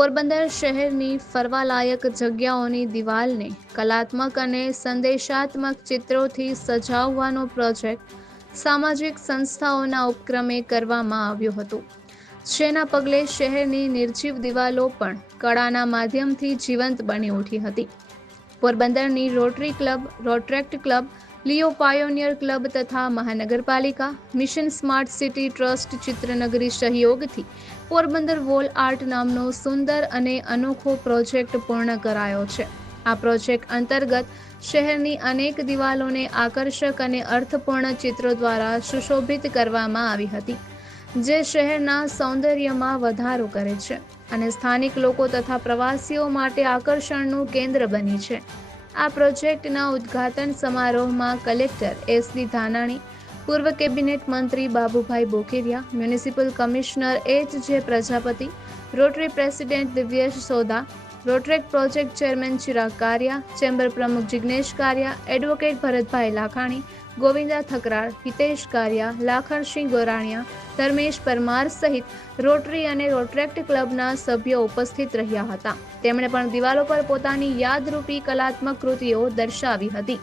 પોરબંદર શહેરની ફરવાલાયક જગ્યાઓની દિવાલને કલાત્મક અને સંદેશાત્મક ચિત્રોથી સજાવવાનો પ્રોજેક્ટ સામાજિક સંસ્થાઓના ઉપક્રમે કરવામાં આવ્યો હતો. જેના પગલે શહેરની નિર્જીવ દિવાલો પણ કળાના માધ્યમથી જીવંત બની ઉઠી હતી. પોરબંદરની Rotary club, Rotaract club Leo pioneer club તથા મહાનગરપાલિકા, mission smart city trust Chitranagari સહયોગથી પોરબંદર વોલ આર્ટ નામનો સુંદર અને અનોખો પ્રોજેક્ટ પૂર્ણ કરાયો છે. આ પ્રોજેક્ટ અંતર્ગત શહેરની અનેક દિવાલોને આકર્ષક અને અર્થપૂર્ણ ચિત્રો દ્વારા સુશોભિત કરવામાં આવી હતી, જે શહેરના સૌંદર્યમાં વધારો કરે છે અને સ્થાનિક લોકો તથા પ્રવાસીઓ માટે આકર્ષણનું કેન્દ્ર બની છે. આ પ્રોજેક્ટના ઉદ્ઘાટન સમારોહમાં કલેક્ટર એસ ડી ધાનાણી, પૂર્વ કેબિનેટ મંત્રી Babubhai Bokeria municipal commissioner H J Prajapati, Rotary president Divyesh Soda Rotaract project chairman Chirag Kariya chamber પ્રમુખ જિગ્નેશ કારિયા એડવોકેટ ભરતભાઈ લાખાણી ગોવિંદા થકરાળ હિતેશ કારિયા લાખણસિંહ ગોરાણીયા ધર્મેશ પરમાર સહિત રોટરી અને રોટ્રેક્ટ ક્લબના સભ્યો ઉપસ્થિત રહ્યા હતા. તેમણે પણ દિવાલો પર પોતાની યાદરૂપી કલાત્મક કૃતિઓ દર્શાવી હતી.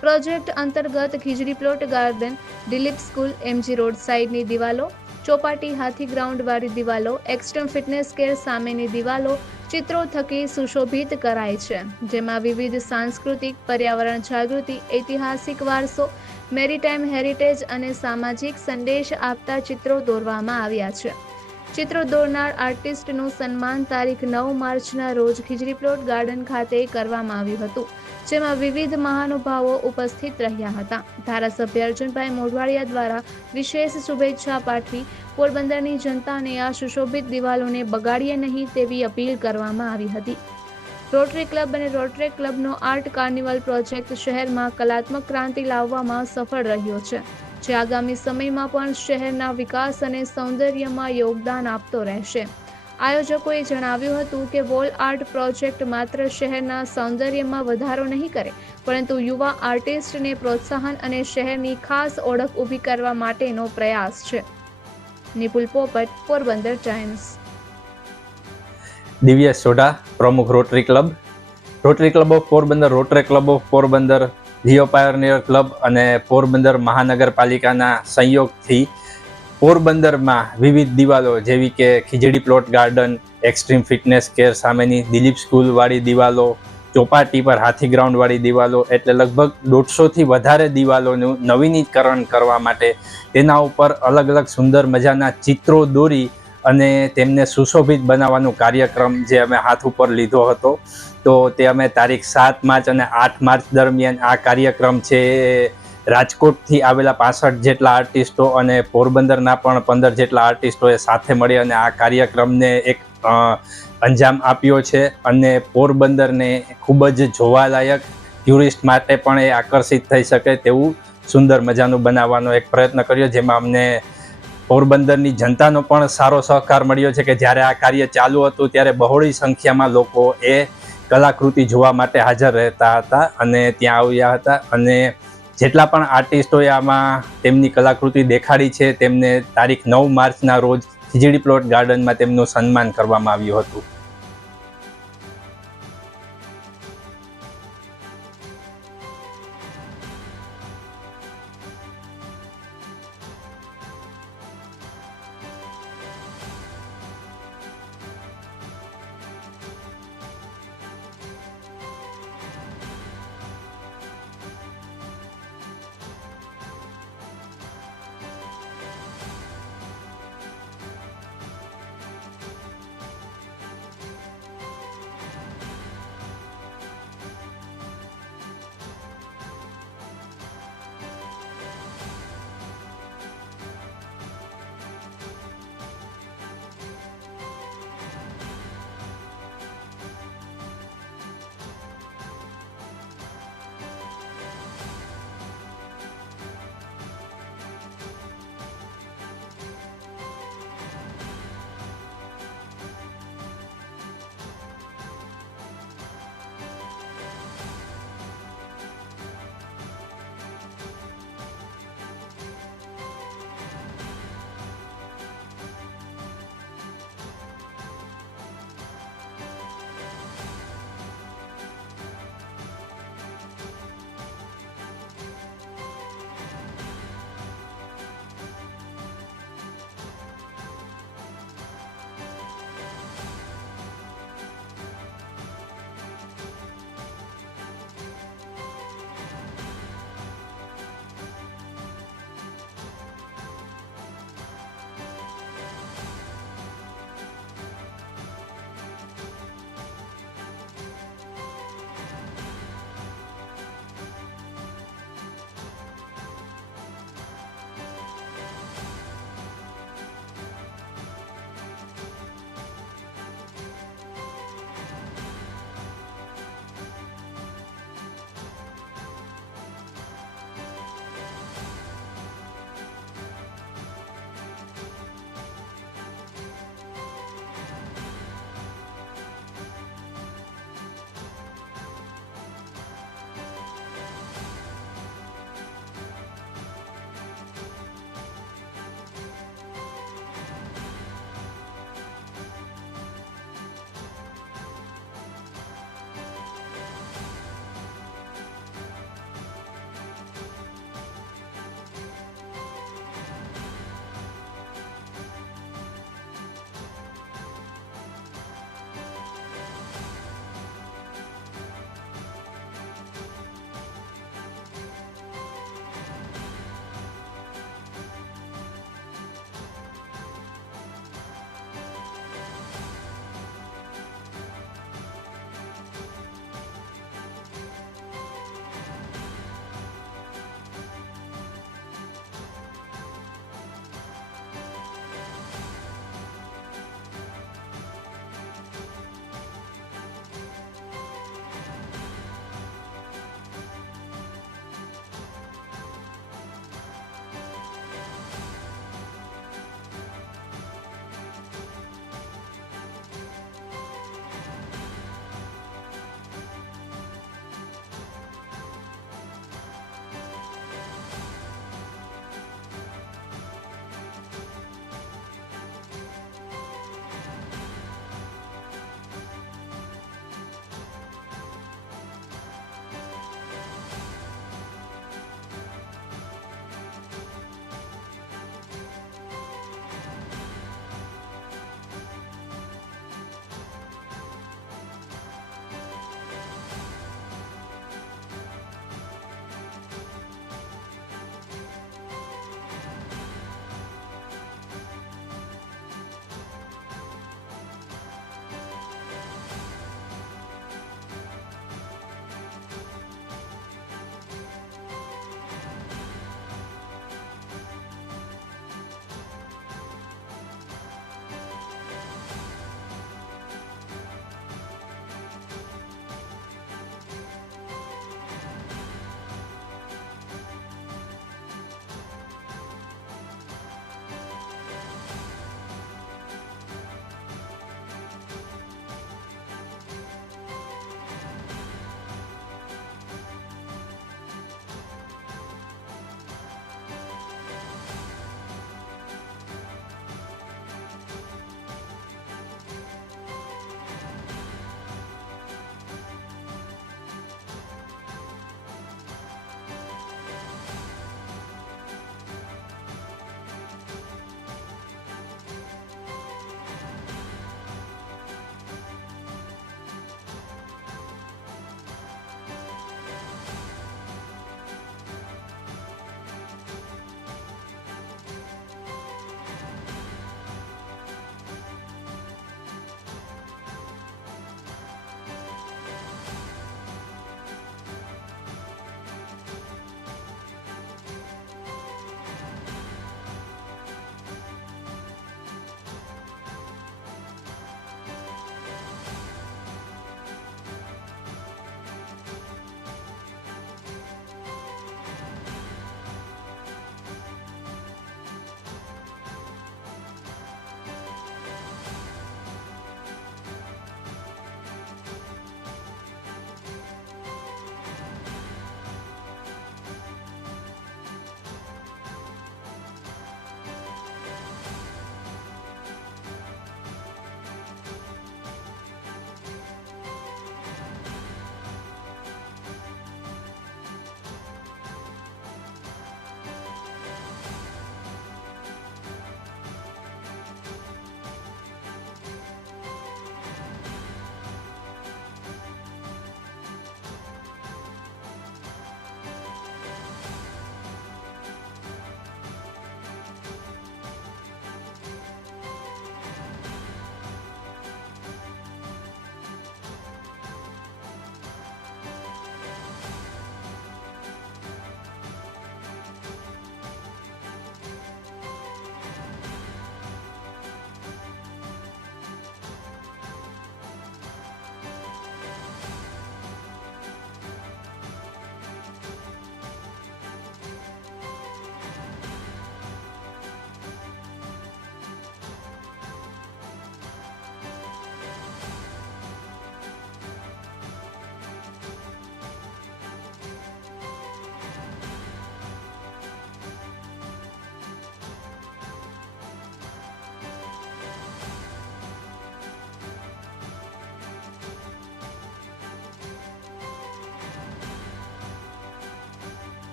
પ્રોજેક્ટ અંતર્ગત Khijadi plot garden, Dilip school MG road સાઇડની દિવાલો, ચોપાટી હાથી ગ્રાઉન્ડવાળી દિવાલો એક્સ્ટ્રીમ ફિટનેસ કેર સામેની દિવાલો ચિત્રો થકી સુશોભિત કરાય છે, જેમાં વિવિધ સાંસ્કૃતિક, પર્યાવરણ જાગૃતિ, ઐતિહાસિક વારસો, મેરીટાઈમ હેરિટેજ અને સામાજિક સંદેશ આપતા ચિત્રો દોરવામાં આવ્યા છે. ચિત્રો દોરનાર આર્ટિસ્ટનું સન્માન તારીખ નવ માર્ચના રોજ ખીજડી પ્લોટ ગાર્ડન ખાતે કરવામાં આવ્યું હતું, જેમાં વિવિધ મહાનુભાવો ઉપસ્થિત રહ્યા હતા. ધારાસભ્ય અર્જુનભાઈ મોઢવાડિયા દ્વારા વિશેષ શુભેચ્છા પાઠવી પોરબંદરની જનતાને આ સુશોભિત દિવાલોને બગાડીએ નહીં તેવી અપીલ કરવામાં આવી હતી. રોટરી ક્લબ અને રોટરી ક્લબનો આર્ટ કાર્નિવલ પ્રોજેક્ટ શહેરમાં કલાત્મક ક્રાંતિ લાવવામાં સફળ રહ્યો છે. જે આગામી સમયમાં પણ શહેરના વિકાસ અને સૌંદર્યમાં યોગદાન આપતો રહેશે. આયોજકોએ જણાવ્યું હતું કે વોલ આર્ટ પ્રોજેક્ટ માત્ર શહેરના સૌંદર્યમાં વધારો નહીં કરે, પરંતુ યુવા આર્ટિસ્ટને પ્રોત્સાહન અને શહેરની ખાસ ઓળખ ઊભી કરવા માટેનો પ્રયાસ છે. નિપુલ પોપટ, પોરબંદર ટાઈમ્સ. દિવ્યેશ સોઢા, પ્રમુખ Rotary club. Rotary club of Porbandar, Rotary club of Porbandar Leo pioneer club અને પોરબંદર મહાનગરપાલિકાના સંયોગથી પોરબંદરમાં વિવિધ દિવાલો જેવી કે Khijdi plot garden, extreme fitness care સામેની દિલીપ સ્કૂલવાળી દિવાલો, ચોપાટી પર હાથી ગ્રાઉન્ડવાળી દિવાલો એટલે લગભગ દોઢસોથી વધારે દિવાલોનું નવીનીકરણ કરવા માટે તેના ઉપર અલગ અલગ સુંદર મજાના ચિત્રો દોરી અને તેમને સુશોભિત બનાવવાનો કાર્યક્રમ જે અમે હાથ ઉપર લીધો હતો, તો તે અમે તારીખ સાત માર્ચ અને આઠ માર્ચ દરમિયાન આ કાર્યક્રમ છે રાજકોટથી આવેલા પાસઠ જેટલા આર્ટિસ્ટો અને પોરબંદરના પણ પંદર જેટલા આર્ટિસ્ટોએ સાથે મળી અને આ કાર્યક્રમને એક અંજામ આપ્યો છે અને પોરબંદરને ખૂબ જ જોવાલાયક ટુરિસ્ટ માટે પણ એ આકર્ષિત થઈ શકે તેવું સુંદર મજાનું બનાવવાનો એક પ્રયત્ન કર્યો, જેમાં અમને પોરબંદરની જનતાનો પણ સારો સહકાર મળ્યો છે કે જ્યારે આ કાર્ય ચાલુ હતું ત્યારે બહોળી સંખ્યામાં લોકો એ કલાકૃતિ જોવા માટે હાજર રહેતા હતા અને ત્યાં આવ્યા હતા અને જેટલા પણ આર્ટિસ્ટોએ આમાં તેમની કલાકૃતિ દેખાડી છે તેમને તારીખ નવ માર્ચના રોજ ખીજડી પ્લોટ ગાર્ડનમાં તેમનું સન્માન કરવામાં આવ્યું હતું.